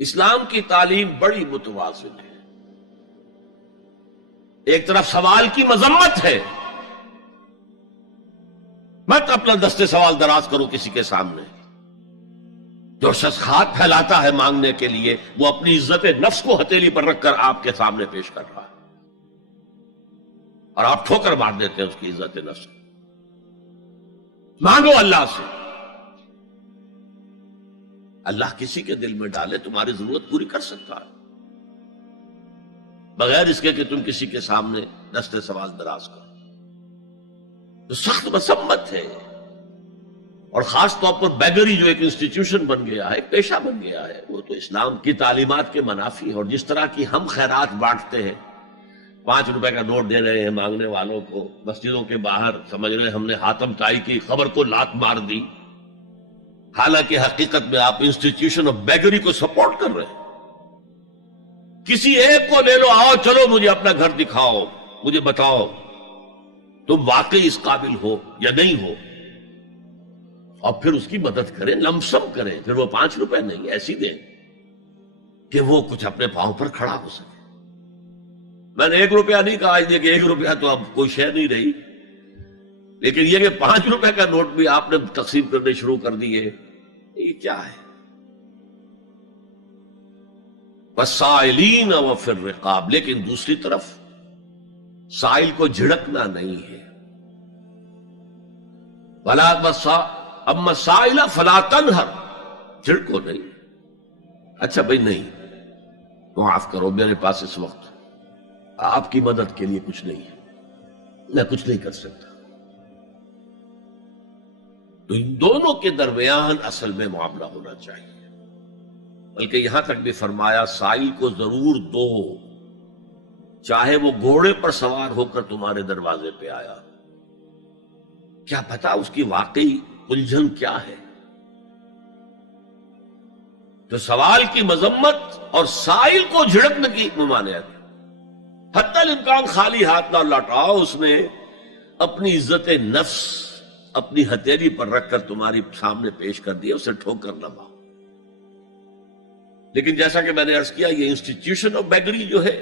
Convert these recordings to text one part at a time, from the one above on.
اسلام کی تعلیم بڑی متوازن ہے. ایک طرف سوال کی مذمت ہے، مت اپنا دستے سوال دراز کرو کسی کے سامنے. جو شخص ہاتھ پھیلاتا ہے مانگنے کے لیے وہ اپنی عزت نفس کو ہتھیلی پر رکھ کر آپ کے سامنے پیش کر رہا ہے، اور آپ ٹھوکر مار دیتے ہیں اس کی عزت نفس. مانگو اللہ سے، اللہ کسی کے دل میں ڈالے تمہاری ضرورت پوری کر سکتا ہے، بغیر اس کے کہ تم کسی کے سامنے دستے سوال دراز کرو. تو سخت مذمت ہے. اور خاص طور پر بیگری جو ایک انسٹیٹیوشن بن گیا ہے، ایک پیشہ بن گیا ہے، وہ تو اسلام کی تعلیمات کے منافی ہے. اور جس طرح کی ہم خیرات بانٹتے ہیں، 5 روپے کا نوٹ دے رہے ہیں مانگنے والوں کو مسجدوں کے باہر، سمجھ رہے ہم نے حاتم طائی کی خبر کو لات مار دی، حالانکہ حقیقت میں آپ انسٹیٹیوشن آف بیگری کو سپورٹ کر رہے ہیں. کسی ایک کو لے لو، آؤ چلو مجھے اپنا گھر دکھاؤ، مجھے بتاؤ تم واقعی اس قابل ہو یا نہیں ہو، اور پھر اس کی مدد کریں، لمسم کریں. پھر وہ 5 روپے نہیں ایسی دیں کہ وہ کچھ اپنے پاؤں پر کھڑا ہو سکے. میں نے 1 روپیہ نہیں کہا، آج دیکھیں 1 روپیہ تو اب کوئی شے نہیں رہی، لیکن یہ کہ 5 روپے کا نوٹ بھی آپ نے تقسیم کرنے شروع کر دیے، یہ کیا ہے؟ وَالسَّائِلِينَ وَفِي الرِّقَابِ. لیکن دوسری طرف سائل کو جھڑکنا نہیں ہے. اما السائل فلا تنہر، جھڑکو نہیں. اچھا بھائی نہیں، معاف کرو، میرے پاس اس وقت آپ کی مدد کے لیے کچھ نہیں ہے، میں کچھ نہیں کر سکتا. تو ان دونوں کے درمیان اصل میں معاملہ ہونا چاہیے. بلکہ یہاں تک بھی فرمایا سائل کو ضرور دو، چاہے وہ گھوڑے پر سوار ہو کر تمہارے دروازے پہ آیا. کیا پتا اس کی واقعی الجھن کیا ہے. تو سوال کی مذمت اور سائل کو جھڑکنے کی ممانعت. حتی الامکان خالی ہاتھ نہ لوٹاؤ، اس نے اپنی عزت نفس اپنی ہتھیلی پر رکھ کر تمہاری سامنے پیش کر دیا، اسے ٹھوکر نہ مارو. لیکن جیسا کہ میں نے عرض کیا، یہ انسٹیٹیوشن آف بیگری جو ہے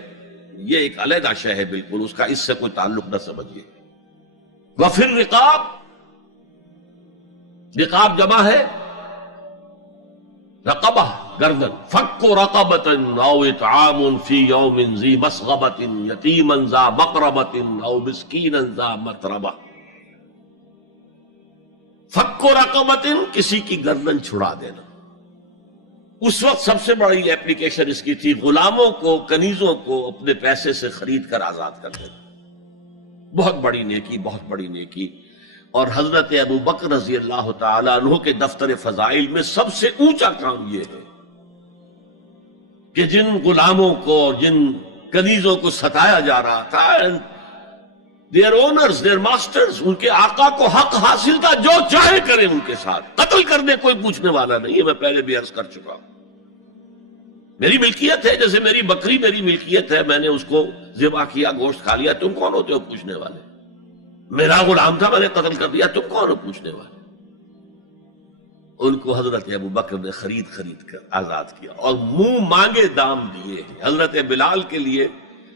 یہ ایک علیحدہ شے ہے، بالکل اس کا اس سے کوئی تعلق نہ سمجھیے. وفی الرقاب، رقاب جمع ہے رقبہ، گردن. فک رقبۃ او اطعام فی یوم ذی مسغبۃ یتیما ذا مقربۃ او مسکینا ذا متربہ. فک رقبۃ، کسی کی گردن چھڑا دینا. اس وقت سب سے بڑی ایپلیکیشن اس کی تھی غلاموں کو، کنیزوں کو اپنے پیسے سے خرید کر آزاد کر دینا. بہت بڑی نیکی، بہت بڑی نیکی. اور حضرت ابو بکر رضی اللہ تعالیٰ عنہ کے دفتر فضائل میں سب سے اونچا کام یہ ہے کہ جن غلاموں کو اور جن کنیزوں کو ستایا جا رہا تھا، دیئر اونرز، دیئر ماسٹرز، ان کے آقا کو حق حاصل تھا، جو چاہے کریں ان کے ساتھ، قتل کرنے کوئی پوچھنے والا نہیں ہے. میں پہلے بھی عرض کر چکا ہوں، میری ملکیت ہے، جیسے میری بکری میری ملکیت ہے، میں نے اس کو ذبح کیا، گوشت کھا لیا، تم کون ہوتے ہو پوچھنے والے؟ میرا غلام تھا، میں نے قتل کر دیا، تم کون ہو پوچھنے والے؟ ان کو حضرت ابو بکر نے خرید کر آزاد کیا اور منہ مانگے دام دیے. حضرت بلال کے لیے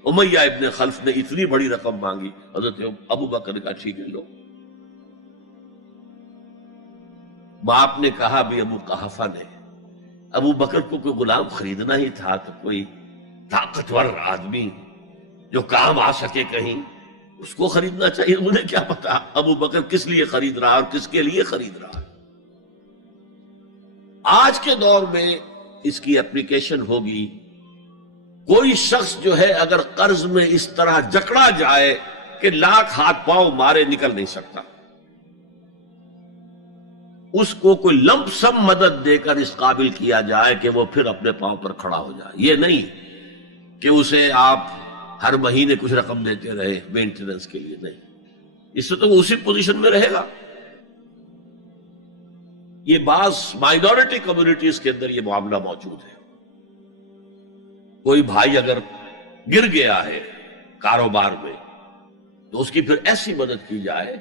امیہ ابن خلف نے اتنی بڑی رقم مانگی، حضرت ابو بکر نے کہا ٹھیک ہے لو. باپ نے کہا بھی ابو قحافہ نے، ابو بکر کو کوئی غلام خریدنا ہی تھا تو کوئی طاقتور آدمی جو کام آ سکے کہیں، اس کو خریدنا چاہیے. انہیں کیا پتا ابو بکر کس لیے خرید رہا اور کس کے لیے خرید رہا. آج کے دور میں اس کی اپلیکیشن ہوگی. کوئی شخص جو ہے اگر قرض میں اس طرح جکڑا جائے کہ لاکھ ہاتھ پاؤں مارے نکل نہیں سکتا، اس کو کوئی لمپ سم مدد دے کر اس قابل کیا جائے کہ وہ پھر اپنے پاؤں پر کھڑا ہو جائے. یہ نہیں کہ اسے آپ ہر مہینے کچھ رقم دیتے رہے مینٹیننس کے لیے، نہیں، اس سے تو وہ اسی پوزیشن میں رہے گا. یہ بعض مائنورٹی کمیونٹیز کے اندر یہ معاملہ موجود ہے. کوئی بھائی اگر گر گیا ہے کاروبار میں تو اس کی پھر ایسی مدد کی جائے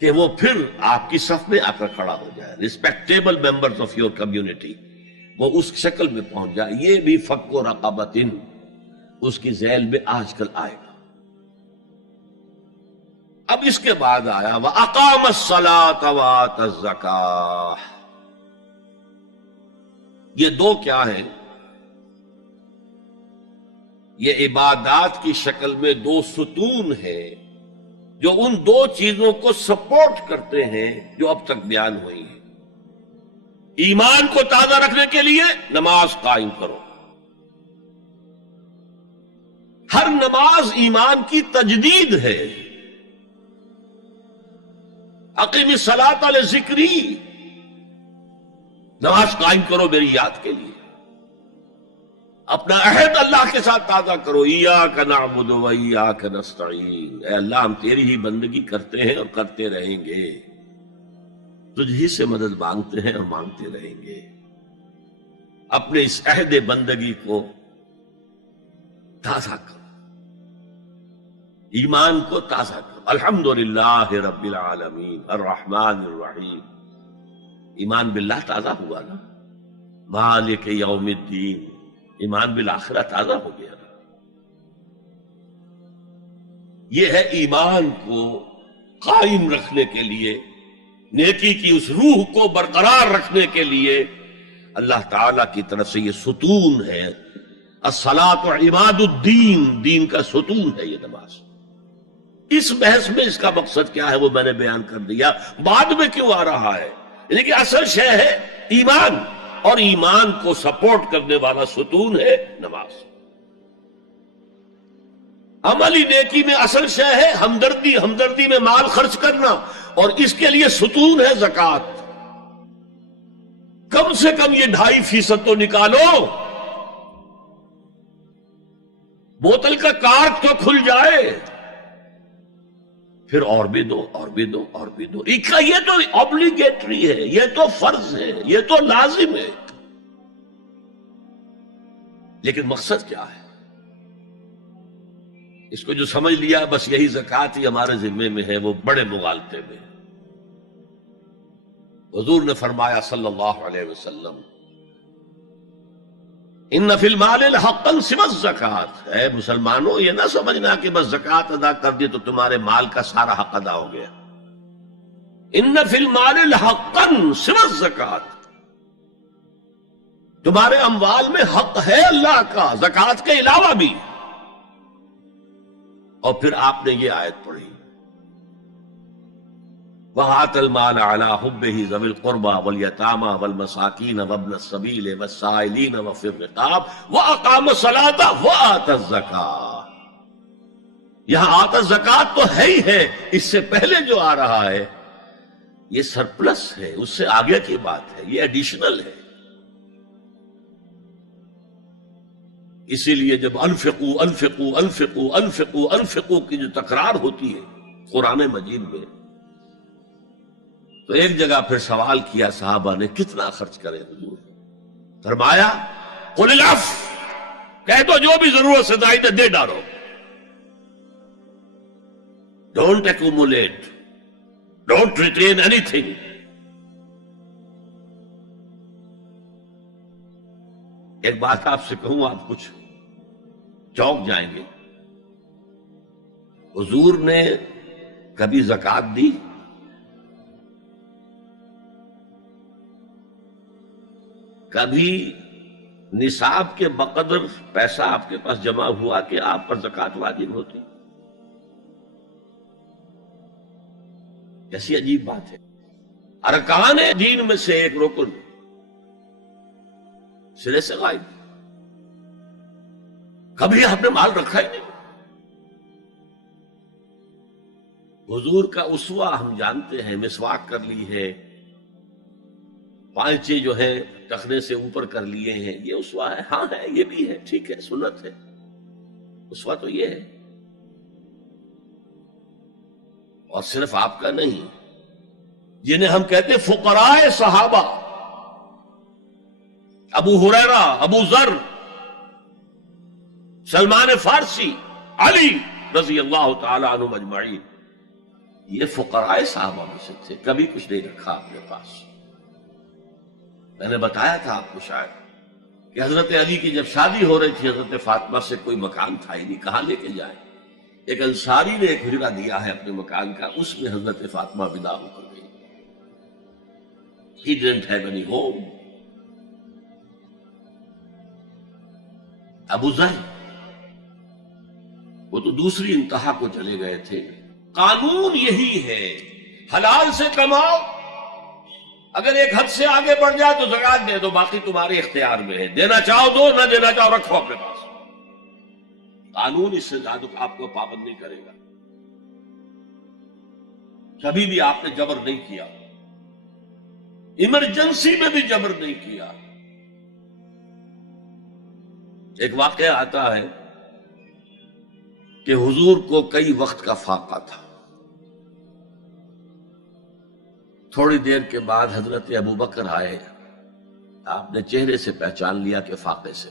کہ وہ پھر آپ کی صف میں آ کر کھڑا ہو جائے. Respectable members of your community وہ اس شکل میں پہنچ جائے. یہ بھی فک و رقبۃ اس کی ذیل میں آج کل آئے گا. اب اس کے بعد آیا وَأَقَامَ الصَّلَاةَ وَآتَى الزَّكَاةَ. یہ دو کیا ہیں؟ یہ عبادات کی شکل میں دو ستون ہیں جو ان دو چیزوں کو سپورٹ کرتے ہیں جو اب تک بیان ہوئی ہیں. ایمان کو تازہ رکھنے کے لیے نماز قائم کرو. ہر نماز ایمان کی تجدید ہے. اقیم الصلاۃ لذکری، نماز قائم کرو میری یاد کے لیے. اپنا عہد اللہ کے ساتھ تازہ کرو. ایاک نعبد و ایاک نستعین، اے اللہ ہم تیری ہی بندگی کرتے ہیں اور کرتے رہیں گے، تجھ ہی سے مدد مانگتے ہیں اور مانگتے رہیں گے. اپنے اس عہد بندگی کو تازہ کرو، ایمان کو تازہ کرو. الحمدللہ رب العالمین الرحمن الرحیم. ایمان باللہ تازہ ہوا نا. مالک یوم الدین، ایمان بالآخرہ تازہ ہو گیا نا. یہ ہے ایمان کو قائم رکھنے کے لیے، نیکی کی اس روح کو برقرار رکھنے کے لیے اللہ تعالی کی طرف سے یہ ستون ہے. الصلاۃ عماد الدین، دین کا ستون ہے یہ نماز. اس بحث میں اس کا مقصد کیا ہے وہ میں نے بیان کر دیا. بعد میں کیوں آ رہا ہے؟ لیکن اصل شے ہے ایمان، اور ایمان کو سپورٹ کرنے والا ستون ہے نماز. عملی نیکی میں اصل شے ہے ہمدردی، ہمدردی میں مال خرچ کرنا، اور اس کے لیے ستون ہے زکوٰۃ. کم سے کم یہ 2.5% تو نکالو، بوتل کا کارک تو کھل جائے، پھر اور بھی دو اور بھی دو اور بھی دو. یہ تو obligatory ہے، یہ تو فرض ہے، یہ تو لازم ہے. لیکن مقصد کیا ہے؟ اس کو جو سمجھ لیا بس یہی زکوٰۃ ہی ہمارے ذمے میں ہے، وہ بڑے مغالطے میں. حضور نے فرمایا صلی اللہ علیہ وسلم ان فی المال حقا سوى الزکوٰۃ. اے مسلمانوں یہ نہ سمجھنا کہ بس زکوٰۃ ادا کر دی تو تمہارے مال کا سارا حق ادا ہو گیا. ان فی المال حقا سوى الزکوٰۃ، تمہارے اموال میں حق ہے اللہ کا زکوٰۃ کے علاوہ بھی. اور پھر آپ نے یہ آیت پڑھی وَآتَى الْمَالَ عَلَىٰ حُبِّهِ ذَوِي الْقُرْبَىٰ وَالْيَتَامَىٰ وَالْمَسَاكِينَ وَابْنَ السَّبِيلِ وَالسَّائِلِينَ وَفِي الرِّقَابِ وَأَقَامَ الصَّلَاةَ وَآتَى الزَّكَاةَ. یہاں آتا زکوٰۃ تو ہے ہی ہے، اس سے پہلے جو آ رہا ہے یہ سرپلس ہے، اس سے آگے کی بات ہے، یہ ایڈیشنل ہے. اسی لیے جب انفقوا انفقوا انفقوا انفقوا انفقوا کی جو تکرار ہوتی ہے قرآن مجید میں، تو ایک جگہ پھر سوال کیا صحابہ نے کتنا خرچ کرے حضور؟ فرمایا قل العفو، کہہ دو جو بھی ضرورت سے زائد دے ڈالو. Don't accumulate, don't retain any thing. ایک بات آپ سے کہوں، آپ کچھ چونک جائیں گے. حضور نے کبھی زکوٰۃ دی؟ کبھی نصاب کے بقدر پیسہ آپ کے پاس جمع ہوا کہ آپ پر زکوٰۃ واجب ہوتی؟ کیسی عجیب بات ہے. ارکان دین میں سے ایک رکن سرے سے غائب. کبھی آپ نے مال رکھا ہی نہیں. حضور کا اسوہ ہم جانتے ہیں، مسواک کر لی ہے، پانچے جو ہے ٹخنے سے اوپر کر لیے ہیں، یہ اسوہ ہے. ہاں ہے، یہ بھی ہے، ٹھیک ہے، سنت ہے. اسوہ تو یہ ہے. اور صرف آپ کا نہیں، جنہیں ہم کہتے فقراء صحابہ، ابو ہریرہ، ابو ذر، سلمان فارسی، علی رضی اللہ تعالی عنہ اجمعین، یہ فقراء صحابہ میں سے تھے. کبھی کچھ نہیں رکھا اپنے پاس. میں نے بتایا تھا آپ کو شاید کہ حضرت علی کی جب شادی ہو رہی تھی حضرت فاطمہ سے، کوئی مکان تھا ہی نہیں، کہاں لے کے جائے؟ ایک انصاری نے ایک حجرہ دیا ہے اپنے مکان کا، اس میں حضرت فاطمہ ودا ہو کر گئی. He didn't have any home. ابو ذر وہ تو دوسری انتہا کو چلے گئے تھے. قانون یہی ہے، حلال سے کماؤ، اگر ایک حد سے آگے بڑھ جائے تو زکات دے دو، باقی تمہارے اختیار میں ہے، دینا چاہو دو، نہ دینا چاہو رکھو اپنے پاس. قانون اس سے زیادہ آپ کو پابند نہیں کرے گا. کبھی بھی آپ نے جبر نہیں کیا، ایمرجنسی میں بھی جبر نہیں کیا. ایک واقعہ آتا ہے کہ حضور کو کئی وقت کا فاقہ تھا. تھوڑی دیر کے بعد حضرت ابو بکر آئے، آپ نے چہرے سے پہچان لیا کہ فاقے سے.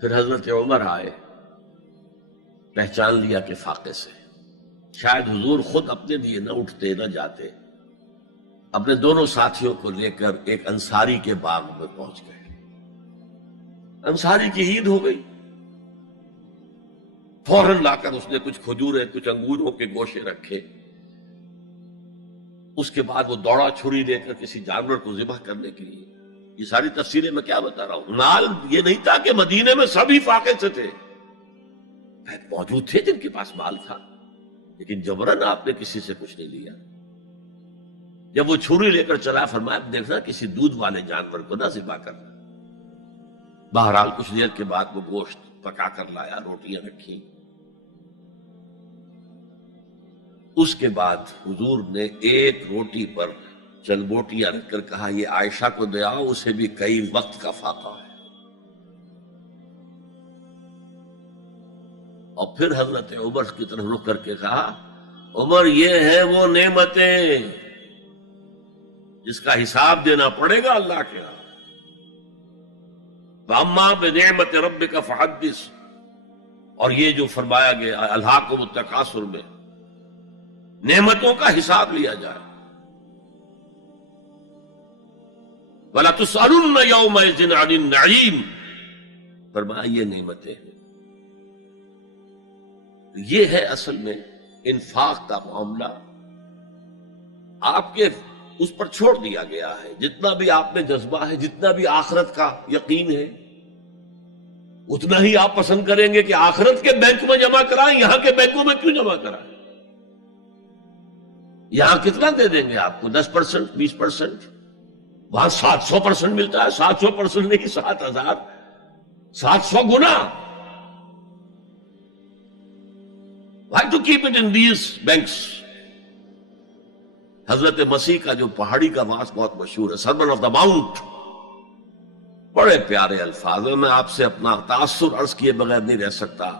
پھر حضرت عمر آئے، پہچان لیا کہ فاقے سے. شاید حضور خود اپنے لیے نہ اٹھتے نہ جاتے، اپنے دونوں ساتھیوں کو لے کر ایک انصاری کے باغ میں پہنچ گئے. انصاری کی عید ہو گئی، فوراً لا کر اس نے کچھ کھجوریں کچھ انگوروں کے گوشے رکھے. اس کے بعد وہ دوڑا چھری لے کر کسی جانور کو ذبح کرنے کے لیے. یہ ساری تفسیریں میں کیا بتا رہا ہوں. نال یہ نہیں تھا کہ مدینے میں سبھی فاقے سے تھے، موجود تھے جن کے پاس مال تھا، لیکن جبرن آپ نے کسی سے کچھ نہیں لیا. جب وہ چھری لے کر چلا، فرمایا دیکھنا کسی دودھ والے جانور کو نہ ذبح کرنا. بہرحال کچھ دیر کے بعد وہ گوشت پکا کر لایا، روٹیاں رکھی. اس کے بعد حضور نے ایک روٹی پر چند بوٹیاں رکھ کر کہا یہ عائشہ کو دے آؤ، اسے بھی کئی وقت کا فاقہ ہے. اور پھر حضرت عمر کی طرف رخ کر کے کہا عمر یہ ہے وہ نعمتیں جس کا حساب دینا پڑے گا اللہ کے ہاں. وَأَمَّا بِنِعْمَةِ رَبِّكَ فَحَدِّثْ، اور یہ جو فرمایا گیا الہاکم التکاثر میں نعمتوں کا حساب لیا جائے. وَلَا تُسْأَلُنَّ يَوْمَئِذٍ عَنِ النَّعِيمِ، فرمایا یہ نعمتیں ہیں. یہ ہے اصل میں انفاق کا معاملہ. آپ کے اس پر چھوڑ دیا گیا ہے. جتنا بھی آپ میں جذبہ ہے، جتنا بھی آخرت کا یقین ہے، اتنا ہی آپ پسند کریں گے کہ آخرت کے بینک میں جمع کرائیں، یہاں کے بینکوں میں کیوں جمع کرائیں. یہاں کتنا دے دیں گے آپ کو؟ 10%، 20%. وہاں 700% ملتا ہے. 700% نہیں، 7,000، 700 گنا. Why to keep it in these banks؟ حضرت مسیح کا جو پہاڑی کا واس بہت مشہور ہے، سرمن آف دا ماؤنٹ، بڑے پیارے الفاظ ہیں. میں آپ سے اپنا تاثر عرض کیے بغیر نہیں رہ سکتا.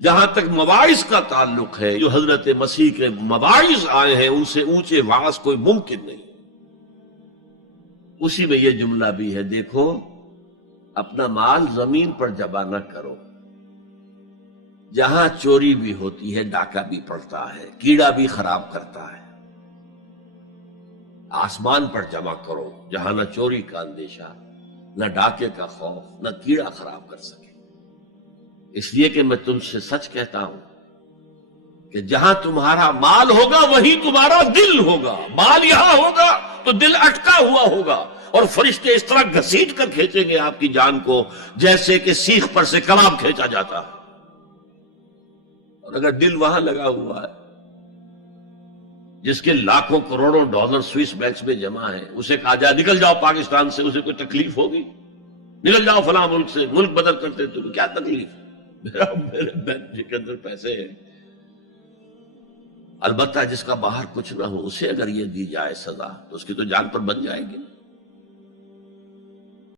جہاں تک مواعظ کا تعلق ہے، جو حضرت مسیح کے مواعظ آئے ہیں ان سے اونچے واعظ کوئی ممکن نہیں. اسی میں یہ جملہ بھی ہے، دیکھو اپنا مال زمین پر جمع نہ کرو، جہاں چوری بھی ہوتی ہے ڈاکہ بھی پڑتا ہے، کیڑا بھی خراب کرتا ہے. آسمان پر جمع کرو جہاں نہ چوری کا اندیشہ، نہ ڈاکے کا خوف، نہ کیڑا خراب کر سکے. اس لیے کہ میں تم سے سچ کہتا ہوں کہ جہاں تمہارا مال ہوگا وہیں تمہارا دل ہوگا. مال یہاں ہوگا تو دل اٹکا ہوا ہوگا، اور فرشتے اس طرح گھسیٹ کر کھینچیں گے آپ کی جان کو جیسے کہ سیخ پر سے کباب کھینچا جاتا ہے. اور اگر دل وہاں لگا ہوا ہے جس کے لاکھوں کروڑوں ڈالر سوئس بینکس میں جمع ہیں، اسے کہا جائے نکل جاؤ پاکستان سے، اسے کوئی تکلیف ہوگی؟ نکل جاؤ فلاں ملک سے، ملک بدل کرتے تو کیا تکلیف؟ میرے بینک کے اندر پیسے ہیں. البتہ جس کا باہر کچھ نہ ہو اسے اگر یہ دی جائے سزا تو اس کی تو جان پر بن جائے گی.